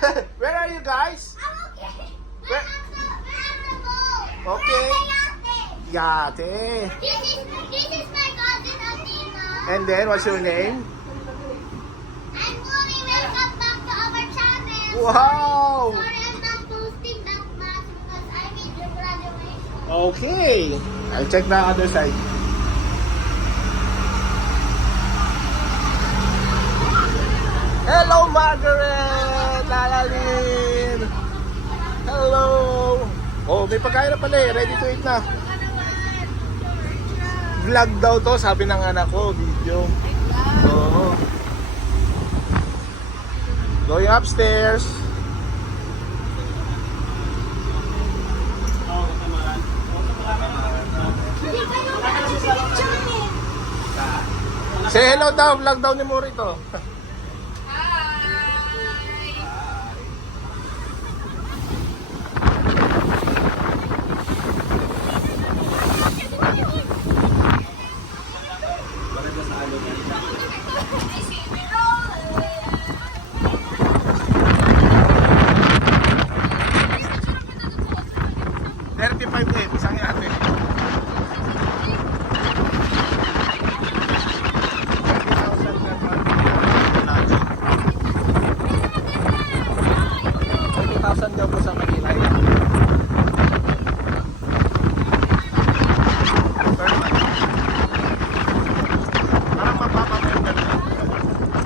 Where are you guys? Where? Okay. Yate. This is my cousin Athena. And then, what's your name? And mommy, welcome back to our channel. Wow! Sorry, I'm not posting that much because I made your graduation. Okay. I'll check the other side. Hello, Margaret! Lalalin! Hello! Oh, may pagkain na pala eh. Ready to eat na. Vlog daw to, sabi ng anak ko. Video. Oo. Going upstairs. Say hello daw, vlog daw ni Morito. Isang yate. 30,000 daw po sa Manila.